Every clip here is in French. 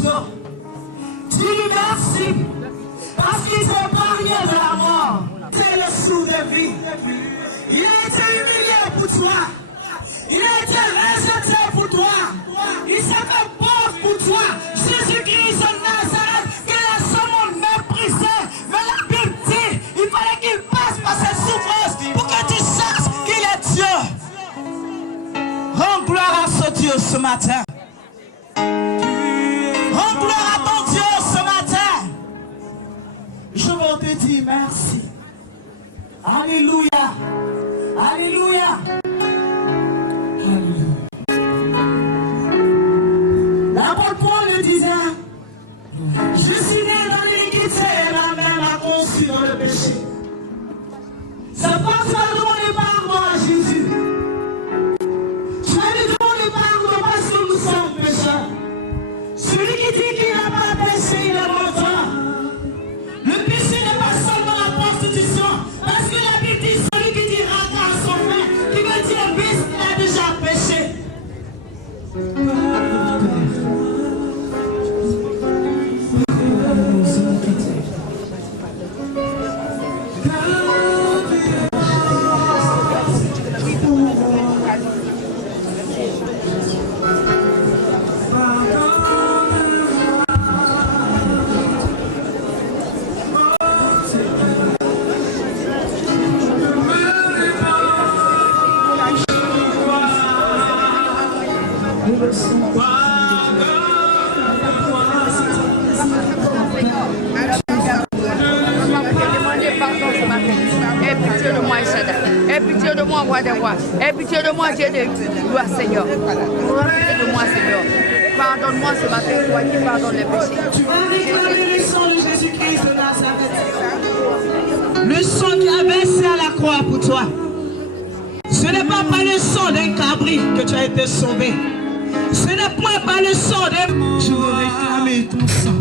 photo. Dis-lui merci. Parce qu'il s'est épargné de la mort. C'est le sou de vie. Il a été humilié pour toi. Il a été rejeté pour toi. Il s'est fait pauvre pour toi. Jésus-Christ de Nazareth, qu'il a seulement méprisé. Mais la Bible dit, il fallait qu'il passe par cette souffrance pour que tu saches qu'il est Dieu. Rends gloire à ce Dieu ce matin. Rends gloire à ton Dieu ce matin. Je veux te dire merci. Alléluia. Alléluia. L'apôtre Paul le disait, je suis né dans l'iniquité et ma mère m'a conçu dans le péché. C'est parce que tu as demandé pardon à Jésus. Tu as demandé pardon parce que nous sommes pécheurs. Celui qui dit qu'il n'a pas péché, il est menteur. Le péché n'est pas seulement la prostitution, parce que la Bible dit celui qui dit rata à son frère, qui veut dire bis, il a déjà péché. Aie pitié de moi, roi des rois. Aie pitié de moi, Dieu de gloire, Seigneur. Aie pitié de moi, Seigneur. Pardonne-moi ce matin, toi qui pardonnes les péchés. Tu vas déclarer le sang de Jésus-Christ de Nazareth. Le sang qui a versé à la croix pour toi. Ce n'est pas par le sang d'un cabri que tu as été sauvé. Ce n'est point par le sang d'un... Je veux réclamer ton sang.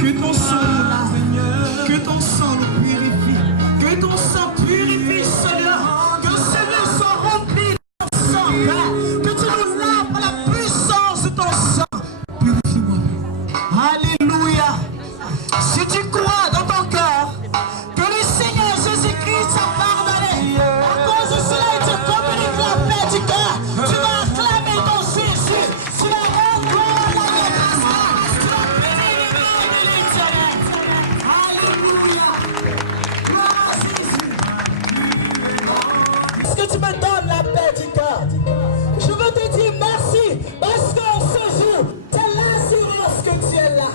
Que ton sang nous lave. Que ton sang nous purifie. Que ton sang purifie, Seigneur. Que Seigneur soit rempli de ton sang, Père. Que tu nous laves par la puissance de ton sang. Purifie-moi. Alléluia. Si tu crois dans ton cœur que le Seigneur Jésus-Christ t'a pardonné, à cause de cela, il te communique la paix du cœur. Tu vas acclamer ton Jésus. Tu vas rendre gloire à la grâce. Tu vas bénir le nom de l'Éternel. Alléluia. Gloire à Jésus. Est-ce que tu me donnes la paix du cœur? Je veux te dire merci parce qu'en ce jour, tu as l'assurance que tu es là.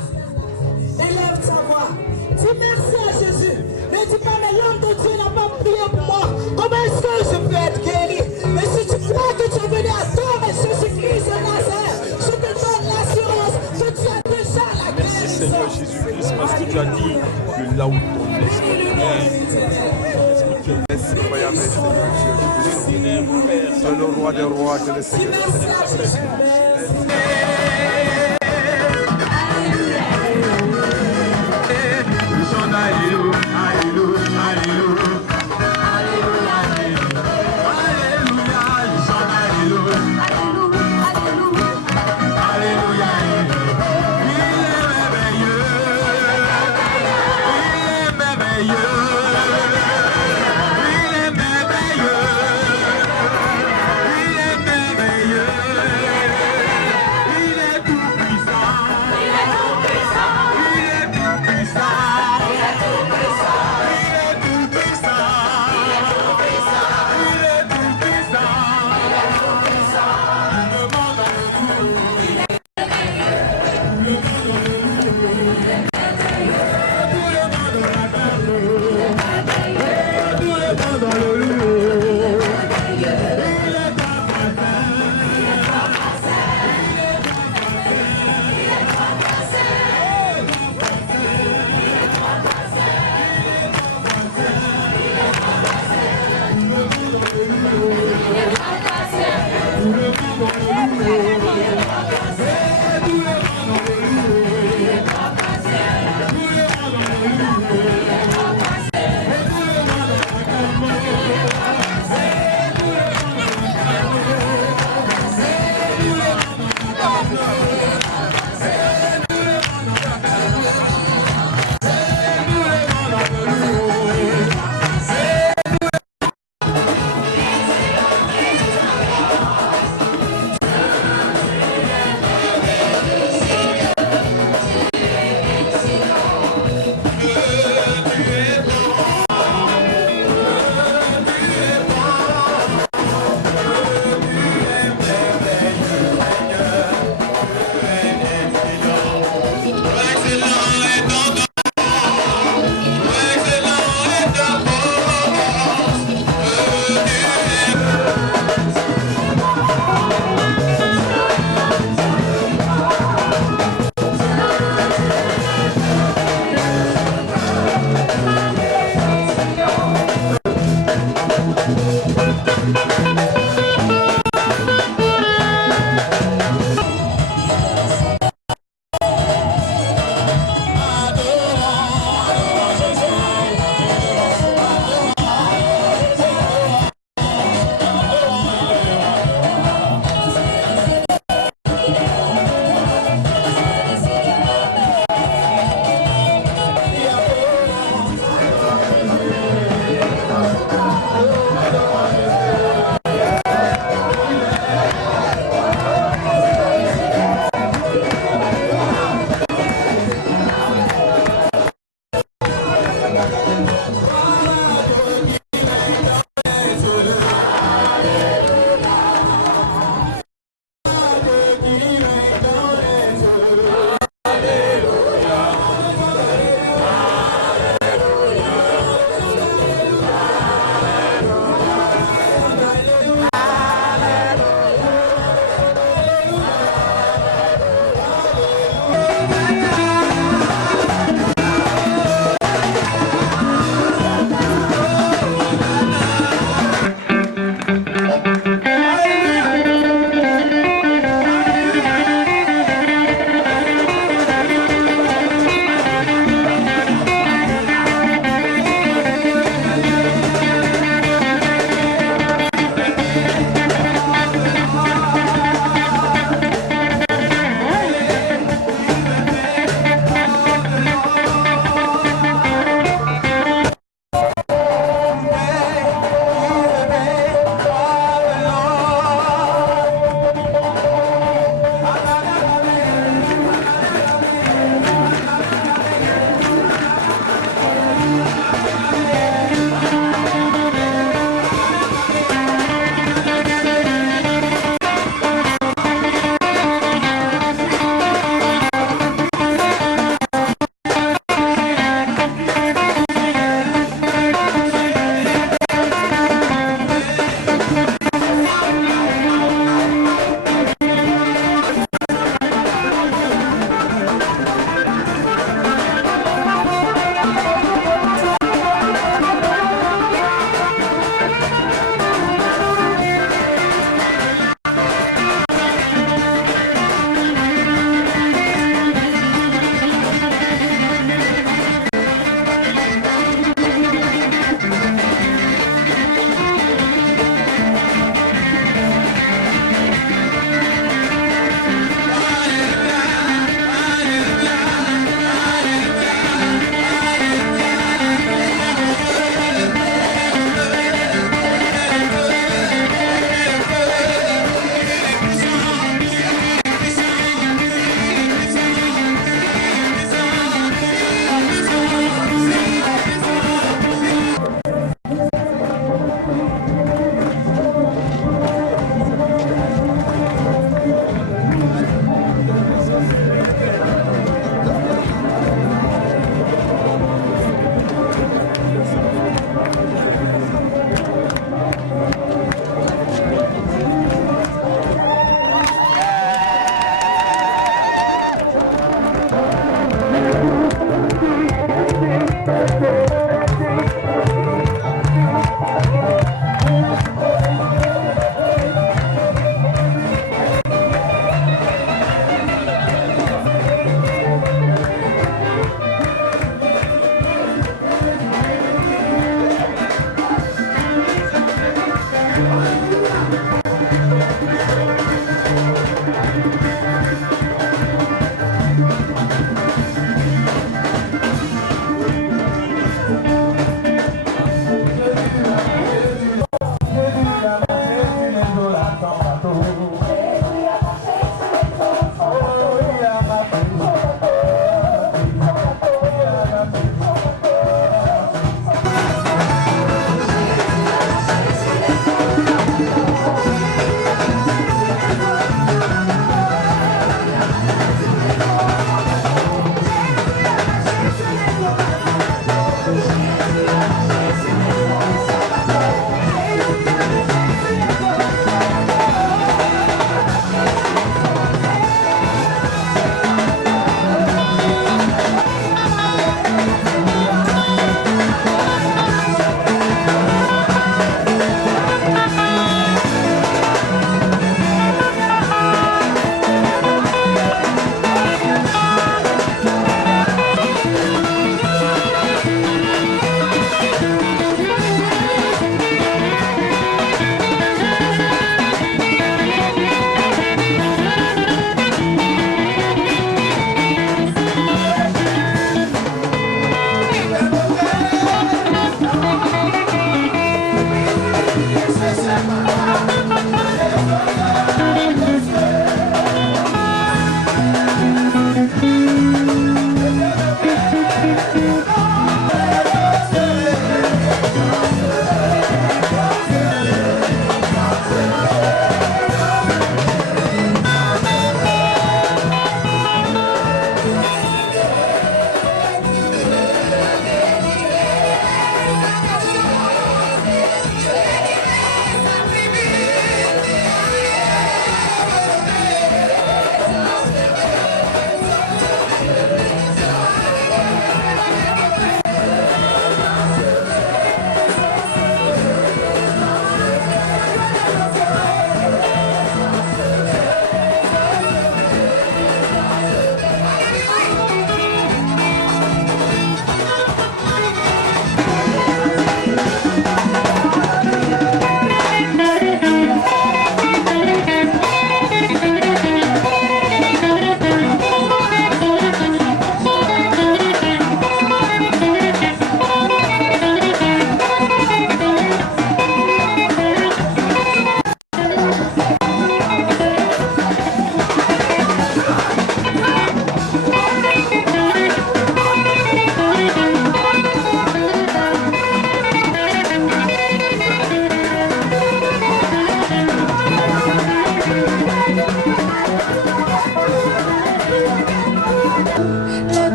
Élève ta voix. Dis merci à Jésus. Ne dis pas, mais l'homme de Dieu n'a pas prié pour moi. Comment est-ce que je peux être guéri? Mais si tu crois que tu es venu à toi, Jésus-Christ de Nazareth, je te donne l'assurance que tu as déjà la guérison. Merci Seigneur Jésus-Christ parce que tu as dit que là où ton esprit est, merci, croyable Seigneur Dieu. Tu es le roi des rois, tu es le Seigneur des Seigneurs.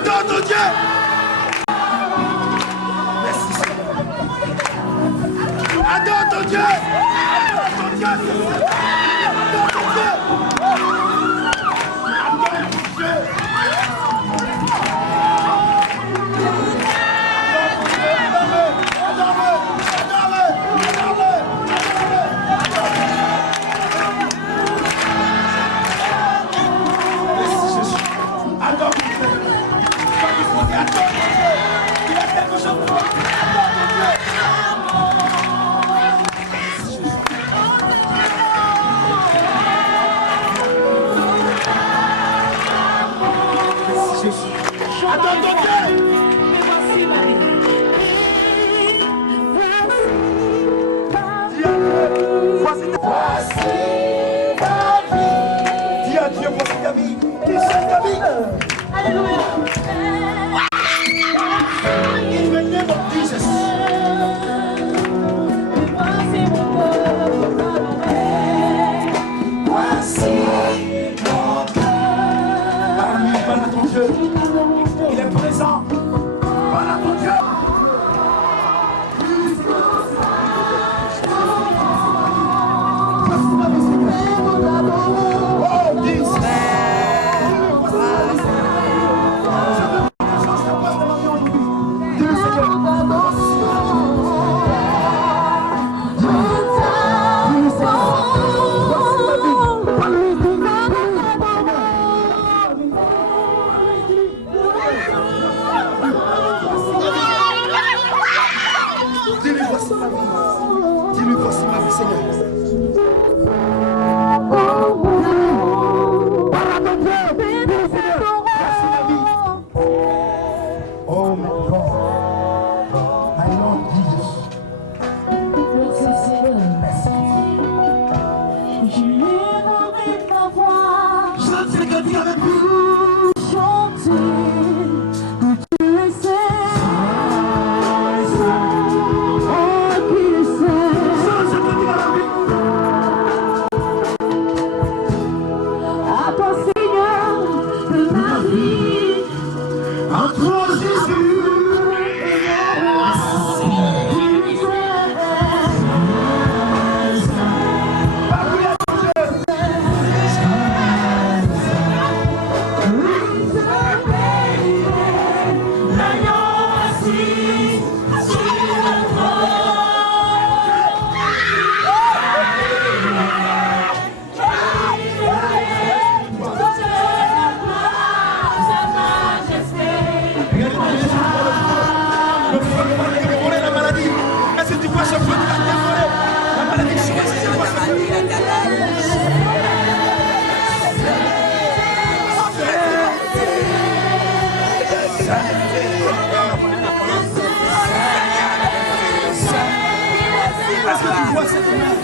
Adore ton Dieu. Merci Seigneur. Adore ton Dieu. Adore ton Dieu. Adore ton Dieu. Adore ton Dieu. Il est présent. Voilà ton Dieu. Est-ce que tu vois cette main?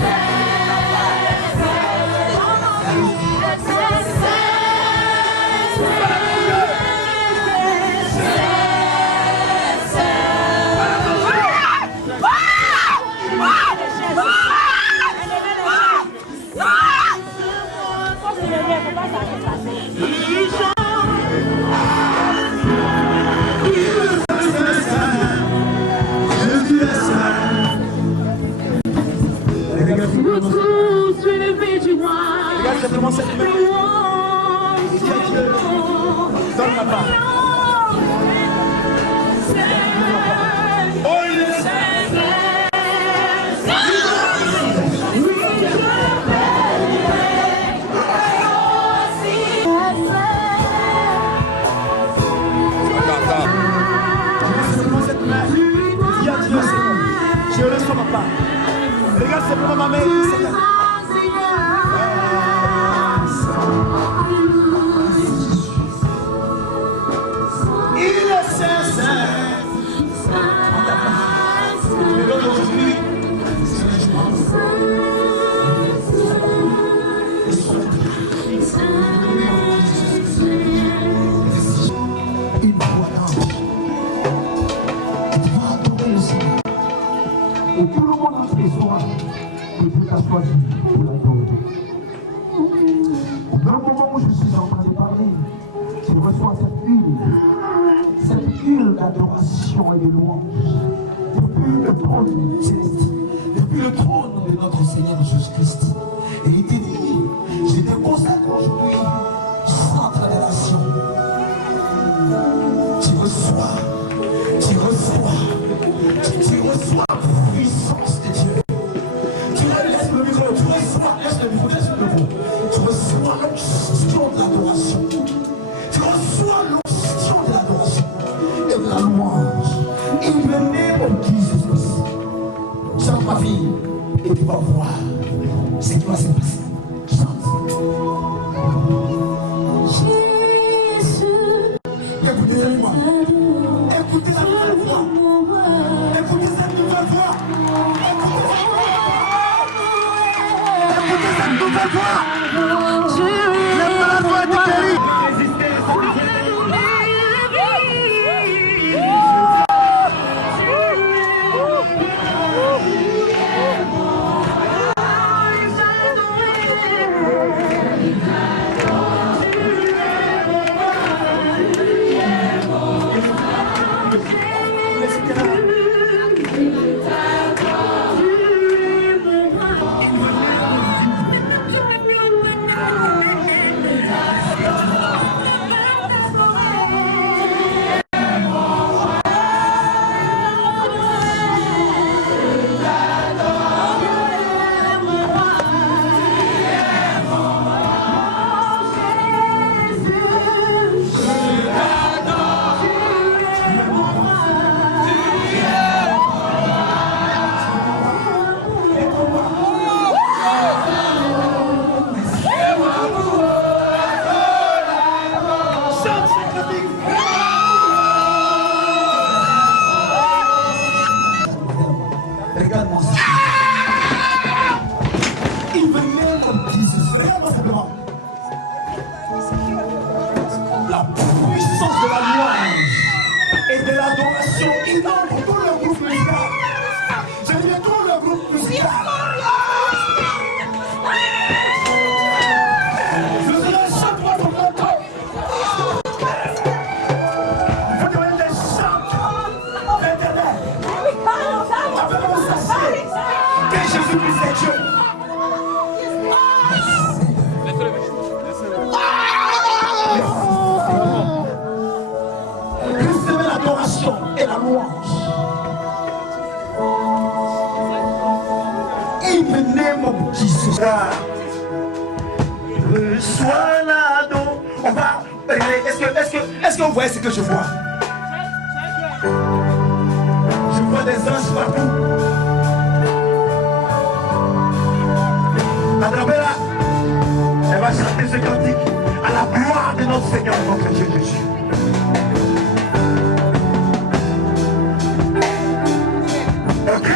Regarde simplement cette main. Dis à Dieu, donne ma part. Oh, il est je laisse ma part. Regarde simplement ma main. Il est sincère. Mais donc aujourd'hui, et tout le monde entier saura que Dieu t'a choisi pour l'adorer. Dans le moment où je suis en train de parler, je reçois cette huile d'adoration et de louange depuis le trône céleste, depuis le trône de notre Seigneur Jésus-Christ. Et il te dit, je te consacre aujourd'hui centre d'adoration. Tu reçois puissance de Dieu. Tu laisses le micro, tu reçois, laisse le micro. Tu reçois l'onction de l'adoration. Tu reçois l'onction de l'adoration et de la louange. In the name of Jesus. Chante ma fille et tu vas voir ce qui va se passer. Chante. Jésus. Écoutez la voix. Écoutez la nouvelle voix. Écoutez cette nouvelle voix. Écoutez cette nouvelle voix. Les malades vont être guéris. Regarde-moi ça. Il venait comme Jesus. Regarde-moi simplement. La puissance de la louange et de l'adoration inonde tout le groupe musical. Je dis bien tout le groupe musical. Je dirais chante-moi ton manteau. Vous devez des chants éternels. Que Jésus-Christ est Dieu. Recevez l'adoration et la louange. In the name of Jesus. Reçois l'ado. On va. Est-ce que vous voyez ce que je vois? Je vois des anges partout. Attrapez-la. Elle va chanter ce cantique à la gloire de notre Seigneur, notre Dieu Jésus. Ok.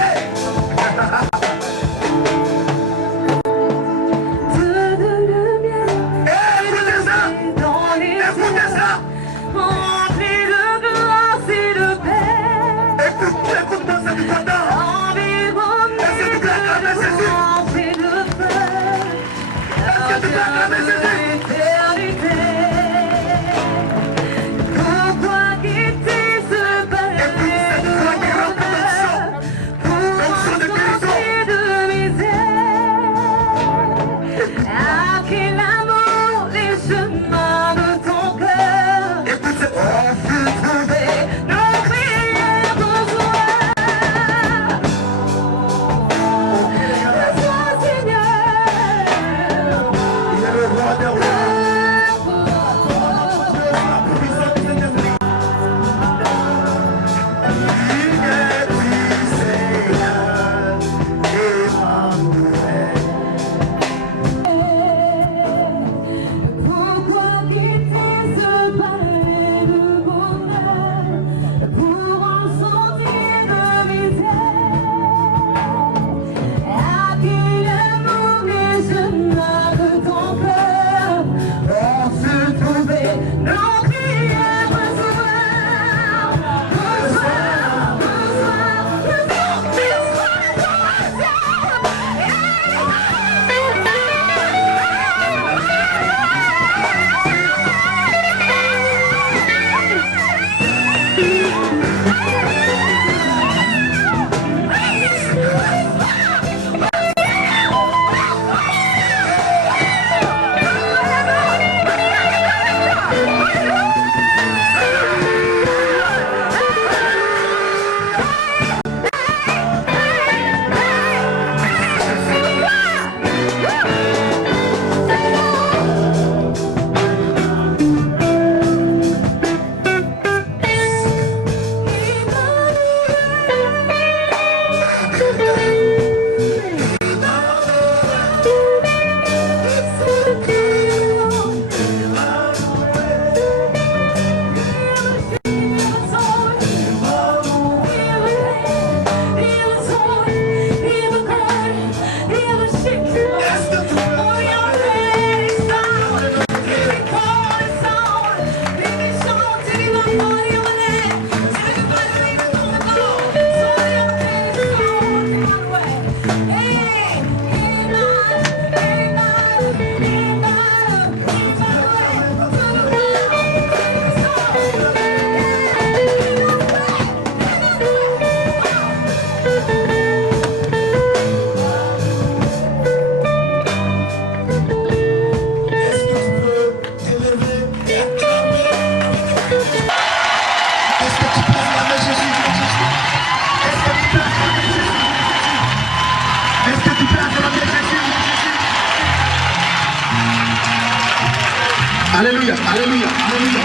Alléluia. Alléluia.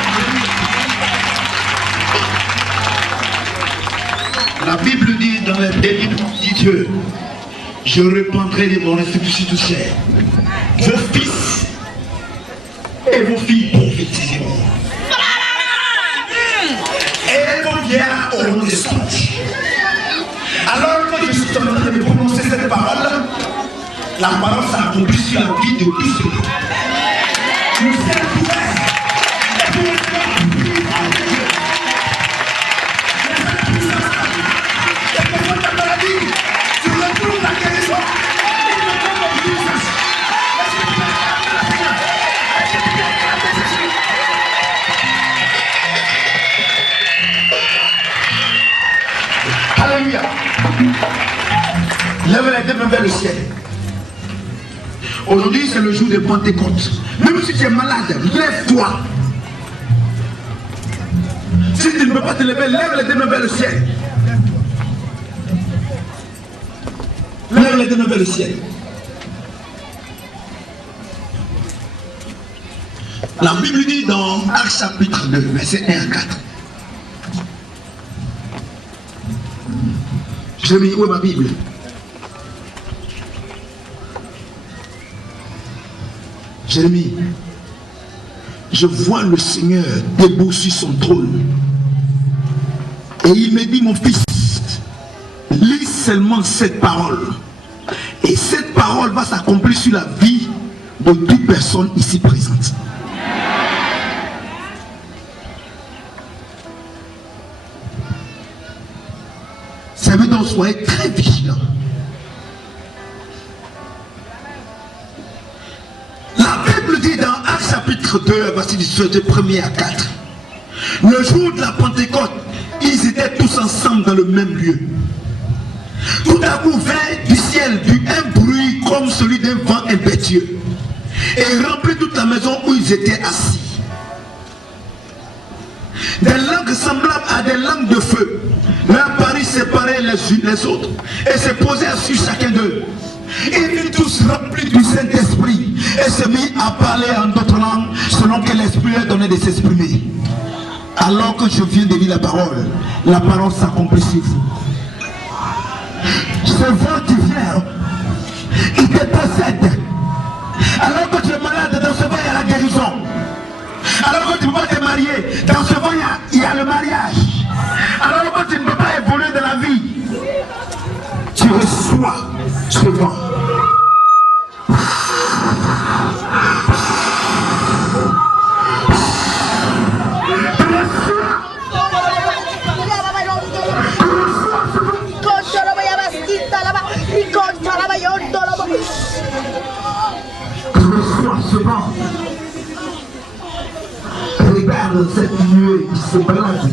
La Bible dit dans les délits de Dieu, je répandrai de mon esprit sur tout chair. Vos fils et vos filles prophétiseront. Et vos vieillards auront des songes. Alors que je suis en train de prononcer cette parole, la parole s'accomplit sur la vie de tous ceux. Le ciel est ouvert. Et tout le monde prie à Dieu. Et cette puissance-là, et pour votre maladie, tu retrouves la guérison. Et tu retrouves la puissance. Alléluia. Lève les deux mains vers le ciel. Aujourd'hui, c'est le jour de Pentecôte. Même si tu es malade, lève-toi. Si tu ne peux pas te lever, lève les deux mains vers le ciel. Lève les deux mains vers le ciel. La Bible dit dans Actes chapitre 2, verset 1 à 4. J'ai mis où est ma Bible? Jérémie, je vois le Seigneur debout sur son trône. Et il me dit, mon fils, lis seulement cette parole. Et cette parole va s'accomplir sur la vie de toute personne ici présente. Ça veut donc soyez très vigilants. La Bible dit dans Actes chapitre 2, verset 1er à 4. Le jour de la Pentecôte, ils étaient tous ensemble dans le même lieu. Tout à coup vint du ciel un bruit comme celui d'un vent impétueux et remplit toute la maison où ils étaient assis. Des langues semblables à des langues de feu leur parut séparer les unes les autres et se posèrent sur chacun d'eux. Ils furent tous remplis du Saint-Esprit et se mit à parler en d'autres langues selon que l'Esprit leur donnait de s'exprimer. Alors que je viens de lire la parole s'accomplit sur vous. Ce vent qui vient, il te précède. Alors que tu es malade, dans ce vent il y a la guérison. Alors que tu ne peux pas te marier, dans ce vent il y a le mariage. Alors que tu ne peux pas évoluer dans la vie, tu reçois ce vent. Regarde cette nuée qui se balade.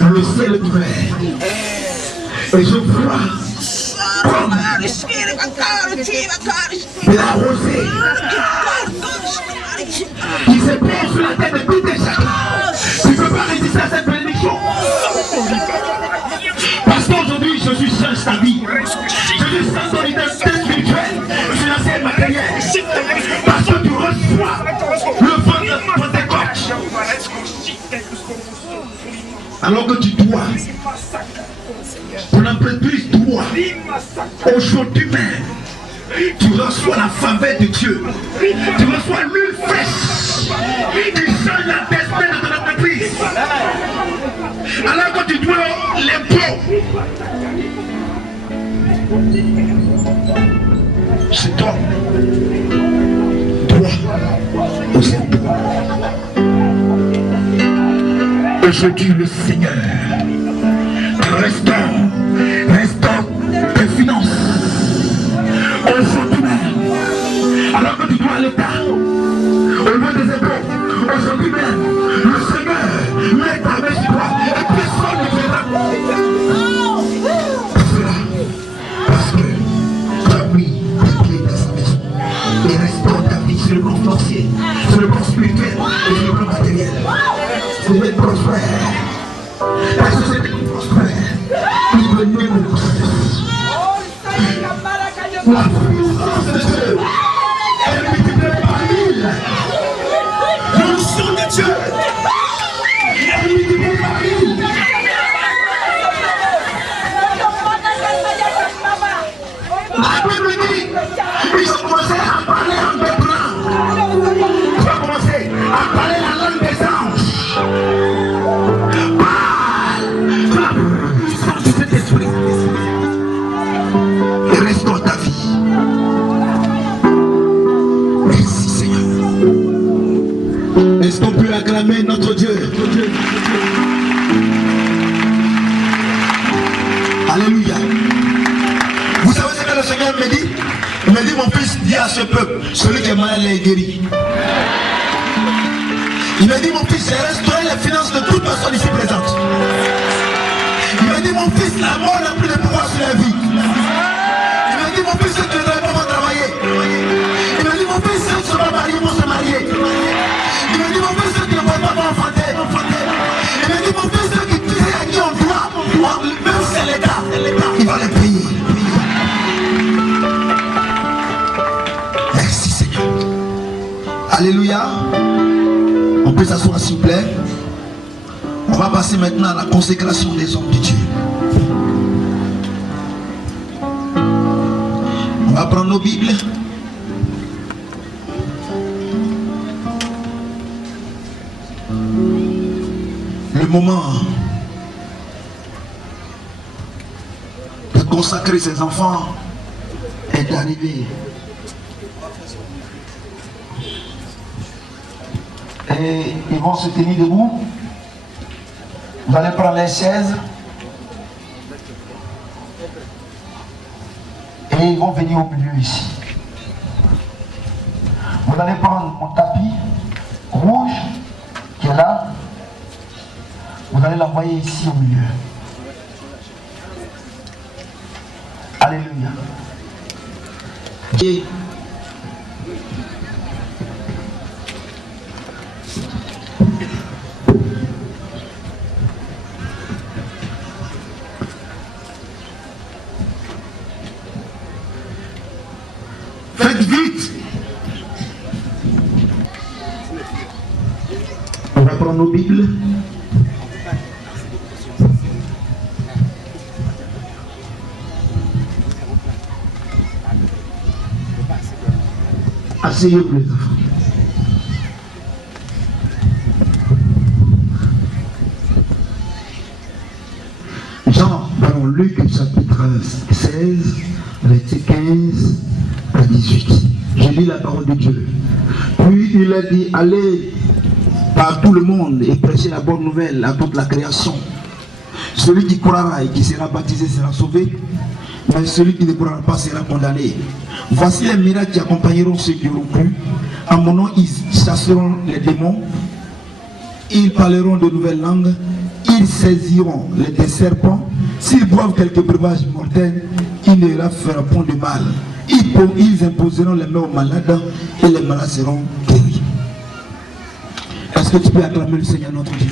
Le ciel est ouvert. Et je vois de la rosée qui se pose sur la tête de tout et chacun. Tu ne peux pas résister à cette bénédiction. Parce qu'aujourd'hui, je suis sans ta vie. Je suis sans ton identité spirituelle, financière et matérielle. Parce que tu reçois le vent de Pentecôte. Alors que tu dois, ton entreprise doit, aujourd'hui même, tu reçois la faveur de Dieu. Tu reçois l'huile fraîche qui change la destinée de ton entreprise. Alors que tu dois l'impôt, cet homme doit aux impôts. Aujourd'hui, le Seigneur restaure tes finances. Aujourd'hui même, alors que tu dois à l'État, au niveau des impôts, aujourd'hui même, le Seigneur met ta main sur toi et personne ne verra. Parce que tu as mis tes pieds dans sa maison et restaure ta vie sur le plan financier, sur le plan spirituel et sur le plan matériel. Vous êtes prospère. La société prospère. Il veut mieux nous prospère. La puissance de Dieu est multipliée par 1000. me dit, mon fils, dis à ce peuple, celui qui est malade est guéri. Il me dit, mon fils, j'ai restauré les finances de toute personne ici présente. Il me dit, mon fils, la mort n'a plus de pouvoir sur la vie. Il me dit, mon fils, ceux qui ne travaillent pas vont travailler. Il me dit, mon fils, ceux qui ne sont pas mariés vont se marier. Il me dit, mon fils, ceux qui ne vont pas vont enfanter. Il me dit, mon fils, ceux qui disent à qui on doit, même si c'est l'État, il va les payer. Merci Seigneur. Alléluia. On peut s'asseoir s'il vous plaît. On va passer maintenant à la consécration des hommes de Dieu. On va prendre nos Bibles. Le moment de consacrer ses enfants est arrivé. Et ils vont se tenir debout. Vous allez prendre les chaises. Et ils vont venir au milieu ici. Vous allez prendre mon tapis rouge qui est là. Vous allez l'envoyer ici au milieu. Alléluia. Et faites vite. On va prendre nos Bibles. Asseyez-vous les enfants. Jean, dans Luc chapitre 16, verset 15 à 18. Je lis la parole de Dieu. Puis il a dit, allez par tout le monde et prêchez la bonne nouvelle à toute la création. Celui qui croira et qui sera baptisé sera sauvé, mais celui qui ne croira pas sera condamné. Voici les miracles qui accompagneront ceux qui auront cru. En mon nom, ils chasseront les démons, ils parleront de nouvelles langues, ils saisiront des serpents, s'ils boivent quelques breuvages mortels, ils ne leur feront point de mal. Ils imposeront les mains aux malades et les malades seront guéris. Est-ce que tu peux acclamer le Seigneur notre Dieu?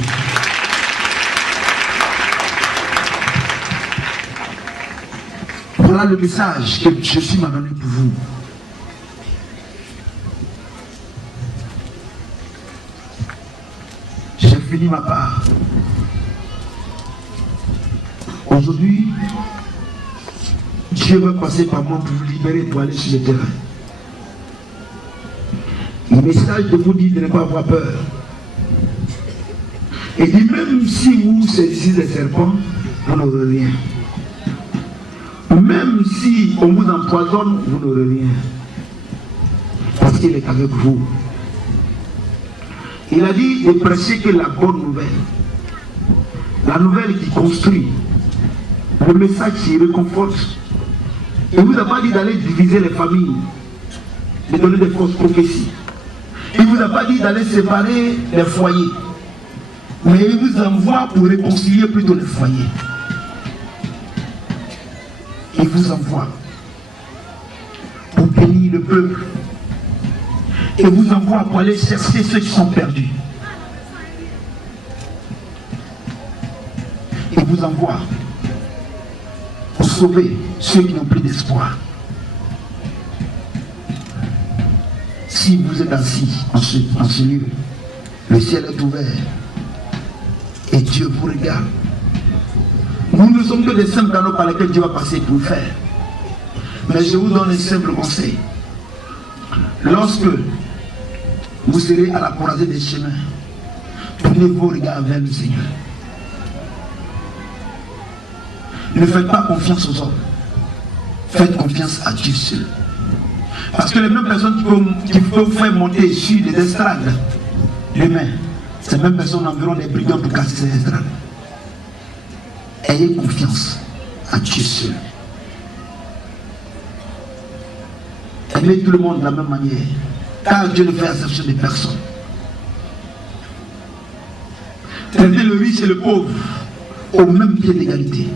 Voilà le message que Jésus m'a donné pour vous. J'ai fini ma part. Aujourd'hui, Dieu va passer par moi pour vous libérer pour aller sur le terrain. Le message de vous dit de ne pas avoir peur. Et dit même si vous saisissez des serpents, vous n'aurez rien. Même si on vous empoisonne, vous n'aurez rien. Parce qu'il est avec vous. Il a dit de prêcher que la bonne nouvelle. La nouvelle qui construit. Le message qui réconforte. Il ne vous a pas dit d'aller diviser les familles. De donner des fausses prophéties. Il ne vous a pas dit d'aller séparer les foyers. Mais il vous envoie pour réconcilier plutôt les foyers. Il vous envoie pour bénir le peuple. Et vous envoie pour aller chercher ceux qui sont perdus. Il vous envoie pour sauver ceux qui n'ont plus d'espoir. Si vous êtes assis en ce lieu, le ciel est ouvert et Dieu vous regarde. Nous ne sommes que des simples canaux par lesquels Dieu va passer pour le faire. Mais je vous donne un simple conseil. Lorsque vous serez à la croisée des chemins, tournez vos regards vers le Seigneur. Ne faites pas confiance aux hommes. Faites confiance à Dieu seul. Parce que les mêmes personnes qui peuvent faire monter sur des estrades demain, ces mêmes personnes enverront des brigands pour casser ces estrades. Ayez confiance à Dieu seul. Aimer tout le monde de la même manière. Car Dieu ne fait exception de personne. Traiter le riche et le pauvre au même pied d'égalité.